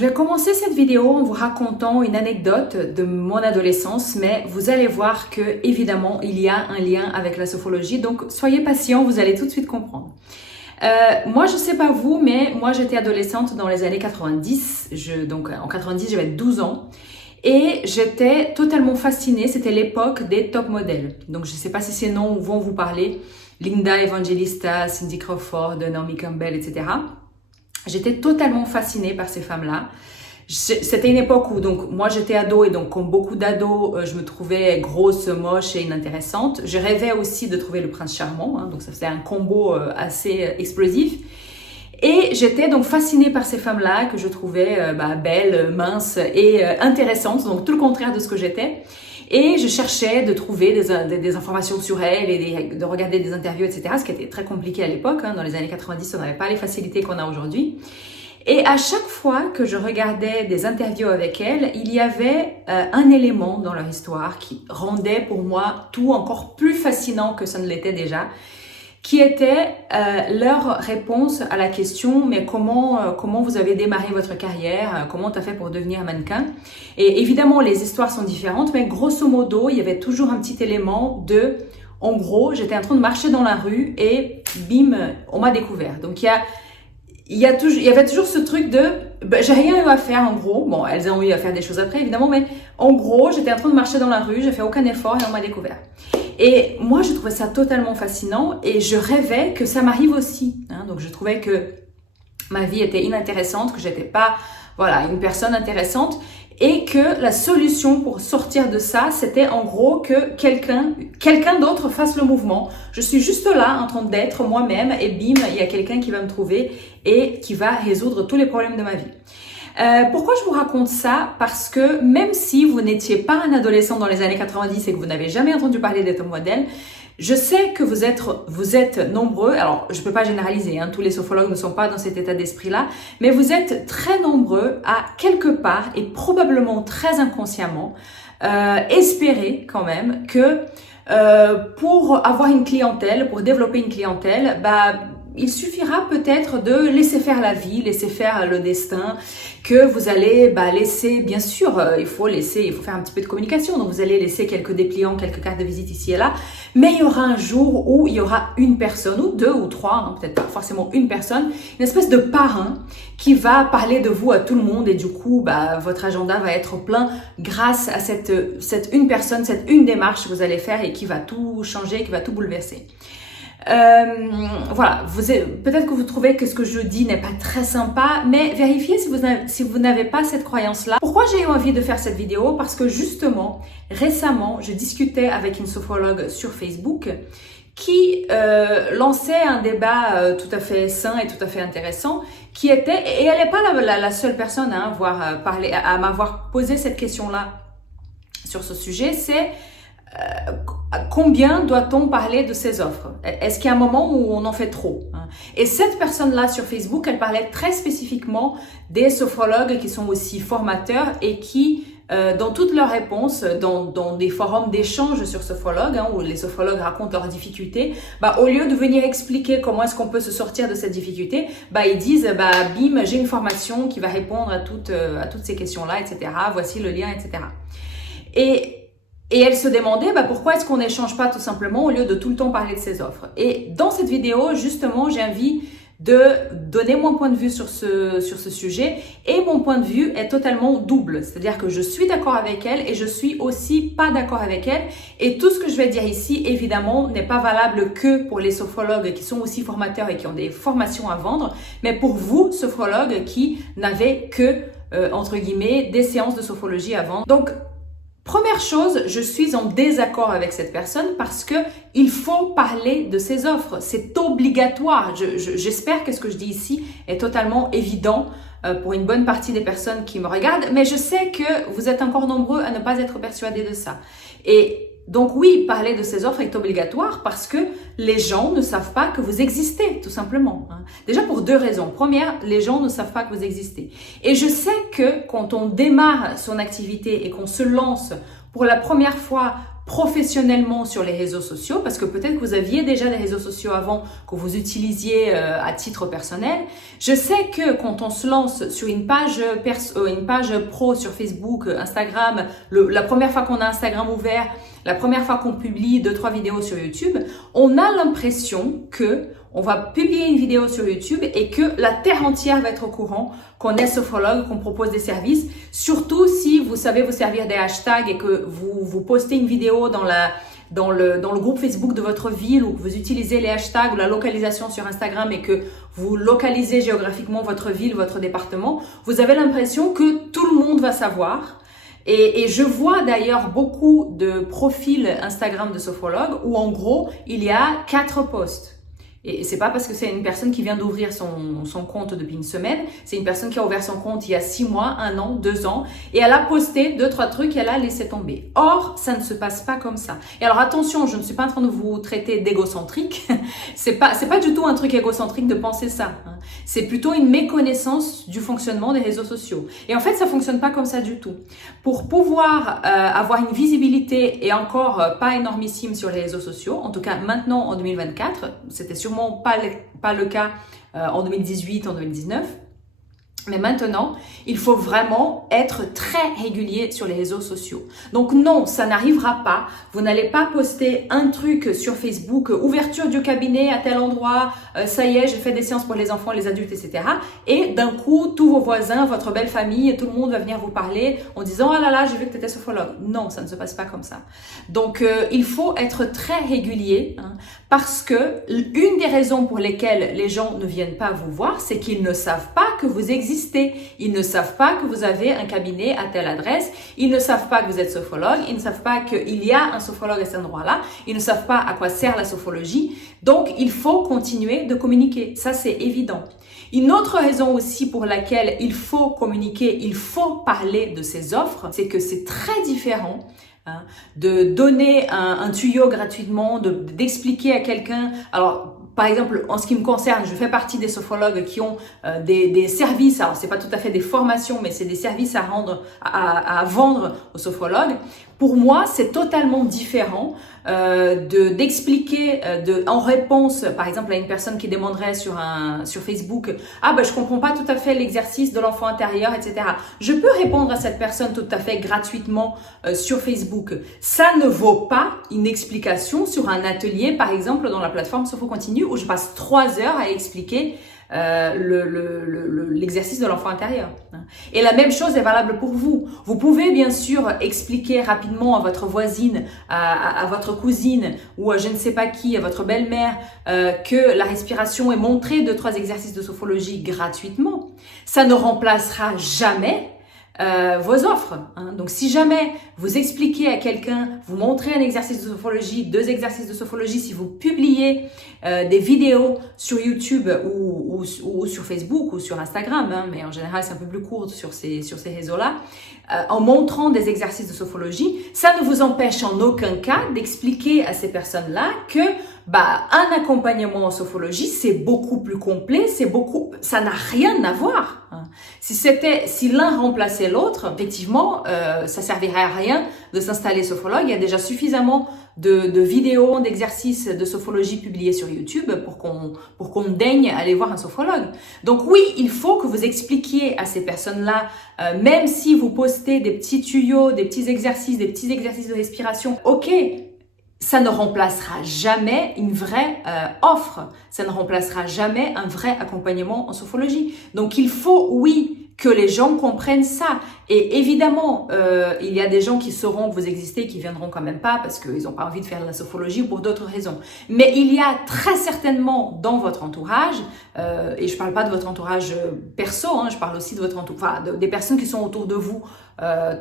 Je vais commencer cette vidéo en vous racontant une anecdote de mon adolescence, mais vous allez voir que, évidemment, il y a un lien avec la sophrologie, donc soyez patients, vous allez tout de suite comprendre. Moi, je sais pas vous, mais moi, j'étais adolescente dans les années 90, donc en 90, j'avais 12 ans, et j'étais totalement fascinée, c'était l'époque des top modèles. Donc, je sais pas si ces noms vont vous parler, Linda Evangelista, Cindy Crawford, Naomi Campbell, etc. J'étais totalement fascinée par ces femmes-là. C'était une époque où donc moi j'étais ado et donc comme beaucoup d'ados, je me trouvais grosse, moche et inintéressante. Je rêvais aussi de trouver le prince charmant, donc ça faisait un combo assez explosif. Et j'étais donc fascinée par ces femmes-là que je trouvais belles, minces et intéressantes, donc tout le contraire de ce que j'étais. Et je cherchais de trouver des informations sur elles et de regarder des interviews, etc. Ce qui était très compliqué à l'époque. Dans les années 90, on n'avait pas les facilités qu'on a aujourd'hui. Et à chaque fois que je regardais des interviews avec elles, il y avait un élément dans leur histoire qui rendait pour moi tout encore plus fascinant que ça ne l'était déjà, qui était leur réponse à la question « mais comment vous avez démarré votre carrière? Comment tu as fait pour devenir mannequin ?» Et évidemment, les histoires sont différentes, mais grosso modo, il y avait toujours un petit élément de « en gros, j'étais en train de marcher dans la rue et bim, on m'a découvert. » Donc, il y avait toujours ce truc de j'ai rien eu à faire en gros. Bon, elles ont eu à faire des choses après évidemment, mais en gros, j'étais en train de marcher dans la rue, j'ai fait aucun effort et on m'a découvert. Et moi, je trouvais ça totalement fascinant et je rêvais que ça m'arrive aussi. Donc, je trouvais que ma vie était inintéressante, que j'étais pas, une personne intéressante et que la solution pour sortir de ça, c'était en gros que quelqu'un d'autre fasse le mouvement. Je suis juste là en train d'être moi-même et bim, il y a quelqu'un qui va me trouver et qui va résoudre tous les problèmes de ma vie. Pourquoi je vous raconte ça? Parce que même si vous n'étiez pas un adolescent dans les années 90 et que vous n'avez jamais entendu parler des top modèles, je sais que vous êtes nombreux, alors je peux pas généraliser, tous les sophrologues ne sont pas dans cet état d'esprit-là, mais vous êtes très nombreux à quelque part et probablement très inconsciemment espérer quand même que pour avoir une clientèle, pour développer une clientèle, il suffira peut-être de laisser faire la vie, laisser faire le destin, que vous allez laisser, bien sûr, il faut faire un petit peu de communication, donc vous allez laisser quelques dépliants, quelques cartes de visite ici et là, mais il y aura un jour où il y aura une personne, ou deux ou trois, peut-être pas forcément une personne, une espèce de parrain qui va parler de vous à tout le monde et du coup, votre agenda va être plein grâce à cette une personne, cette une démarche que vous allez faire et qui va tout changer, qui va tout bouleverser. Peut-être que vous trouvez que ce que je dis n'est pas très sympa, mais vérifiez si vous n'avez pas cette croyance-là. Pourquoi j'ai eu envie de faire cette vidéo? Parce que justement, récemment, je discutais avec une sophrologue sur Facebook qui lançait un débat tout à fait sain et tout à fait intéressant, qui était, et elle n'est pas la seule personne à m'avoir posé cette question-là sur ce sujet, c'est combien doit-on parler de ces offres? Est-ce qu'il y a un moment où on en fait trop? Et cette personne-là sur Facebook, elle parlait très spécifiquement des sophrologues qui sont aussi formateurs et qui, dans toutes leurs réponses, dans des forums d'échange sur sophrologues, où les sophrologues racontent leurs difficultés, au lieu de venir expliquer comment est-ce qu'on peut se sortir de cette difficulté, ils disent, bim, j'ai une formation qui va répondre à toutes ces questions-là, etc. Voici le lien, etc. Et elle se demandait pourquoi est-ce qu'on n'échange pas tout simplement au lieu de tout le temps parler de ces offres. Et dans cette vidéo, justement, j'ai envie de donner mon point de vue sur ce sujet et mon point de vue est totalement double. C'est-à-dire que je suis d'accord avec elle et je suis aussi pas d'accord avec elle. Et tout ce que je vais dire ici, évidemment, n'est pas valable que pour les sophrologues qui sont aussi formateurs et qui ont des formations à vendre, mais pour vous, sophrologues qui n'avez que, entre guillemets, des séances de sophrologie à vendre. Donc, première chose, je suis en désaccord avec cette personne parce que il faut parler de ces offres. C'est obligatoire. J'espère que ce que je dis ici est totalement évident pour une bonne partie des personnes qui me regardent, mais je sais que vous êtes encore nombreux à ne pas être persuadés de ça. Et donc oui, parler de ces offres est obligatoire parce que les gens ne savent pas que vous existez, tout simplement. Déjà pour deux raisons. Première, les gens ne savent pas que vous existez. Et je sais que quand on démarre son activité et qu'on se lance pour la première fois professionnellement sur les réseaux sociaux, parce que peut-être que vous aviez déjà des réseaux sociaux avant que vous utilisiez à titre personnel. Je sais que quand on se lance sur une page pro sur Facebook, Instagram, la première fois qu'on a Instagram ouvert, la première fois qu'on publie 2-3 vidéos sur YouTube, on a l'impression que on va publier une vidéo sur YouTube et que la terre entière va être au courant qu'on est sophrologue, qu'on propose des services. Surtout si vous savez vous servir des hashtags et que vous postez une vidéo dans le groupe Facebook de votre ville, ou que vous utilisez les hashtags ou la localisation sur Instagram et que vous localisez géographiquement votre ville, votre département, vous avez l'impression que tout le monde va savoir. Et je vois d'ailleurs beaucoup de profils Instagram de sophrologues où en gros, il y a 4 posts. Et c'est pas parce que c'est une personne qui vient d'ouvrir son compte depuis une semaine, c'est une personne qui a ouvert son compte il y a 6 mois, 1 an, 2 ans, et elle a posté 2-3 trucs et elle a laissé tomber. Or, ça ne se passe pas comme ça. Et alors attention, je ne suis pas en train de vous traiter d'égocentrique, c'est pas du tout un truc égocentrique de penser ça. Hein. C'est plutôt une méconnaissance du fonctionnement des réseaux sociaux. Et en fait, ça fonctionne pas comme ça du tout. Pour pouvoir avoir une visibilité et encore pas énormissime sur les réseaux sociaux, en tout cas maintenant en 2024, c'était sûrement pas le cas en 2018, en 2019. Mais maintenant, il faut vraiment être très régulier sur les réseaux sociaux. Donc non, ça n'arrivera pas. Vous n'allez pas poster un truc sur Facebook, ouverture du cabinet à tel endroit, ça y est, j'ai fait des séances pour les enfants, les adultes, etc. Et d'un coup, tous vos voisins, votre belle famille, tout le monde va venir vous parler en disant « Ah là là, j'ai vu que tu étais sophrologue ». Non, ça ne se passe pas comme ça. Donc, il faut être très régulier parce que une des raisons pour lesquelles les gens ne viennent pas vous voir, c'est qu'ils ne savent pas que vous existez. Ils ne savent pas que vous avez un cabinet à telle adresse. Ils ne savent pas que vous êtes sophrologue. Ils ne savent pas qu'il y a un sophrologue à cet endroit-là. Ils ne savent pas à quoi sert la sophrologie. Donc, il faut continuer de communiquer. Ça, c'est évident. Une autre raison aussi pour laquelle il faut communiquer, il faut parler de ces offres, c'est que c'est très différent de donner un tuyau gratuitement, d'expliquer à quelqu'un. Alors, par exemple, en ce qui me concerne, je fais partie des sophrologues qui ont des services. Alors, c'est pas tout à fait des formations, mais c'est des services à vendre aux sophrologues. Pour moi, c'est totalement différent d'expliquer en réponse, par exemple, à une personne qui demanderait sur Facebook, ah ben je comprends pas tout à fait l'exercice de l'enfant intérieur, etc. Je peux répondre à cette personne tout à fait gratuitement sur Facebook. Ça ne vaut pas une explication sur un atelier, par exemple, dans la plateforme Sophro Continue, où je passe 3 heures à expliquer l'exercice de l'enfant intérieur. Et la même chose est valable pour vous. Vous pouvez bien sûr expliquer rapidement à votre voisine, à votre cousine ou à je ne sais pas qui, à votre belle-mère, que la respiration est montrée 2-3 exercices de sophrologie gratuitement. Ça ne remplacera jamais vos offres. Donc, si jamais vous expliquez à quelqu'un, vous montrez un exercice de sophrologie, 2 exercices de sophrologie, si vous publiez des vidéos sur YouTube ou sur Facebook ou sur Instagram, mais en général c'est un peu plus court sur ces réseaux-là, en montrant des exercices de sophrologie, ça ne vous empêche en aucun cas d'expliquer à ces personnes-là que un accompagnement en sophrologie, c'est beaucoup plus complet, ça n'a rien à voir. Si l'un remplaçait l'autre, effectivement, ça servirait à rien de s'installer sophrologue. Il y a déjà suffisamment de vidéos, d'exercices de sophrologie publiés sur YouTube pour qu'on daigne aller voir un sophrologue. Donc oui, il faut que vous expliquiez à ces personnes-là, même si vous postez des petits tuyaux, des petits exercices de respiration, ok, ça ne remplacera jamais une vraie offre. Ça ne remplacera jamais un vrai accompagnement en sophrologie. Donc, il faut, oui, que les gens comprennent ça. Et évidemment, il y a des gens qui sauront que vous existez, qui viendront quand même pas parce qu'ils n'ont pas envie de faire de la sophrologie ou pour d'autres raisons. Mais il y a très certainement dans votre entourage, et je parle pas de votre entourage perso, je parle aussi de votre entourage, des personnes qui sont autour de vous,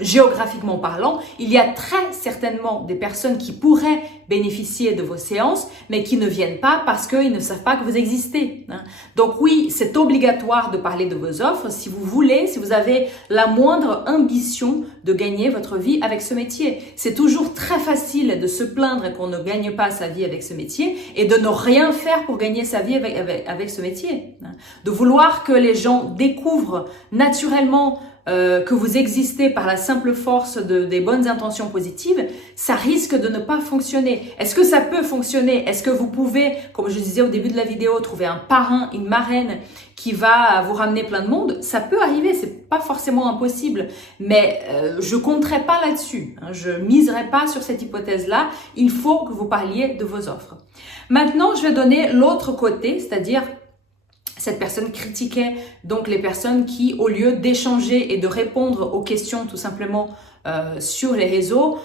géographiquement parlant, il y a très certainement des personnes qui pourraient bénéficier de vos séances, mais qui ne viennent pas parce qu'ils ne savent pas que vous existez. Donc oui, c'est obligatoire de parler de vos offres si vous avez la moindre ambition de gagner votre vie avec ce métier. C'est toujours très facile de se plaindre qu'on ne gagne pas sa vie avec ce métier et de ne rien faire pour gagner sa vie avec ce métier. De vouloir que les gens découvrent naturellement que vous existez par la simple force des bonnes intentions positives, ça risque de ne pas fonctionner. Est-ce que ça peut fonctionner? Est-ce que vous pouvez, comme je disais au début de la vidéo, trouver un parrain, une marraine qui va vous ramener plein de monde? Ça peut arriver, c'est pas forcément impossible, mais je compterai pas là-dessus. Je miserai pas sur cette hypothèse-là. Il faut que vous parliez de vos offres. Maintenant, je vais donner l'autre côté, c'est-à-dire cette personne critiquait donc les personnes qui, au lieu d'échanger et de répondre aux questions tout simplement sur les réseaux,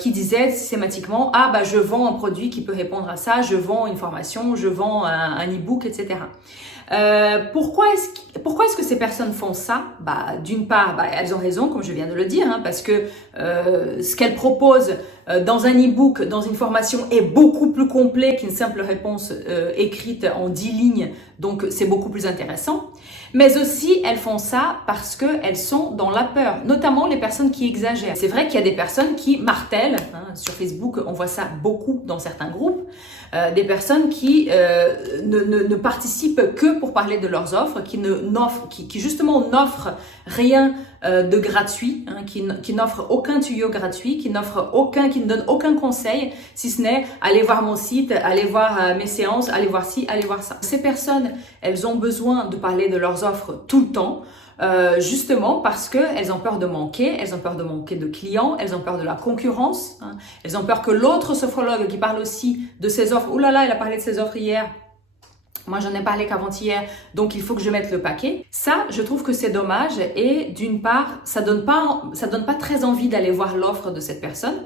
qui disaient systématiquement « Ah, bah je vends un produit qui peut répondre à ça, je vends une formation, je vends un e-book, etc. » Pourquoi est-ce que ces personnes font ça? D'une part, elles ont raison, comme je viens de le dire, parce que ce qu'elles proposent dans un e-book, dans une formation, est beaucoup plus complet qu'une simple réponse écrite en 10 lignes, donc c'est beaucoup plus intéressant. Mais aussi, elles font ça parce qu'elles sont dans la peur, notamment les personnes qui exagèrent. C'est vrai qu'il y a des personnes qui martèlent, sur Facebook, on voit ça beaucoup dans certains groupes, des personnes qui ne participent que pour parler de leurs offres, qui justement n'offrent rien de gratuit, qui n'offrent aucun tuyau gratuit, qui ne donnent aucun conseil, si ce n'est aller voir mon site, aller voir mes séances, aller voir ci, aller voir ça. Ces personnes, elles ont besoin de parler de leurs offres tout le temps, justement parce qu'elles ont peur de manquer, elles ont peur de manquer de clients, elles ont peur de la concurrence, elles ont peur que l'autre sophrologue qui parle aussi de ses offres, oulala, elle a parlé de ses offres hier, moi, j'en ai parlé qu'avant-hier, donc il faut que je mette le paquet. Ça, je trouve que c'est dommage et d'une part, ça donne pas très envie d'aller voir l'offre de cette personne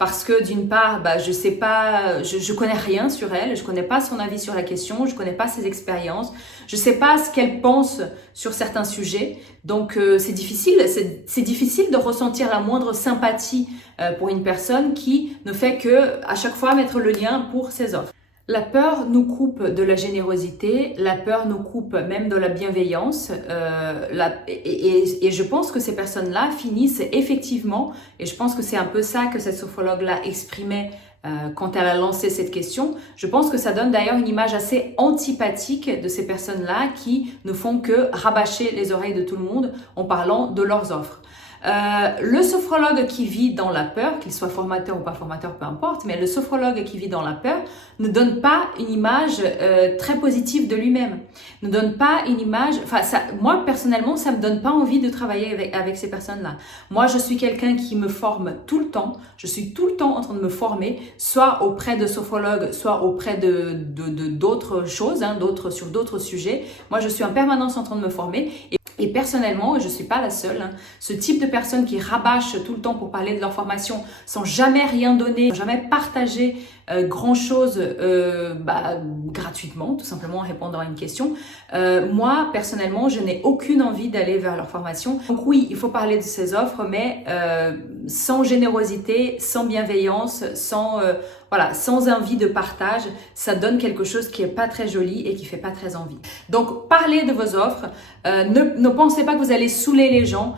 parce que d'une part, je sais pas, je connais rien sur elle, je connais pas son avis sur la question, je connais pas ses expériences, je sais pas ce qu'elle pense sur certains sujets. Donc c'est difficile de ressentir la moindre sympathie pour une personne qui ne fait que à chaque fois mettre le lien pour ses offres. La peur nous coupe de la générosité, la peur nous coupe même de la bienveillance et je pense que ces personnes-là finissent effectivement, et je pense que c'est un peu ça que cette sophrologue-là exprimait quand elle a lancé cette question, je pense que ça donne d'ailleurs une image assez antipathique de ces personnes-là qui ne font que rabâcher les oreilles de tout le monde en parlant de leurs offres. Le sophrologue qui vit dans la peur, qu'il soit formateur ou pas formateur, peu importe, mais le sophrologue qui vit dans la peur ne donne pas une image très positive de lui-même. Ne donne pas une image, moi personnellement, ça me donne pas envie de travailler avec ces personnes-là. Moi, je suis quelqu'un qui me forme tout le temps. Je suis tout le temps en train de me former, soit auprès de sophrologues, soit auprès d'autres choses, sur d'autres sujets. Moi, je suis en permanence en train de me former. Et personnellement, et je ne suis pas la seule, ce type de personnes qui rabâchent tout le temps pour parler de leur formation sans jamais rien donner, sans jamais partager grand-chose gratuitement, tout simplement en répondant à une question, moi, personnellement, je n'ai aucune envie d'aller vers leur formation. Donc oui, il faut parler de ces offres, mais sans générosité, sans bienveillance, sans envie de partage, ça donne quelque chose qui est pas très joli et qui fait pas très envie. Donc, parlez de vos offres. Ne pensez pas que vous allez saouler les gens,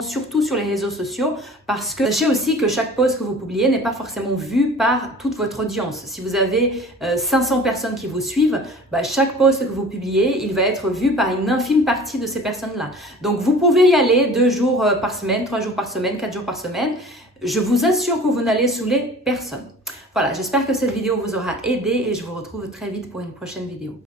surtout sur les réseaux sociaux, parce que sachez aussi que chaque post que vous publiez n'est pas forcément vu par toute votre audience. Si vous avez 500 personnes qui vous suivent, chaque post que vous publiez, il va être vu par une infime partie de ces personnes-là. Donc, vous pouvez y aller 2 jours par semaine, 3 jours par semaine, 4 jours par semaine. Je vous assure que vous n'allez saouler personne. Voilà, j'espère que cette vidéo vous aura aidé et je vous retrouve très vite pour une prochaine vidéo.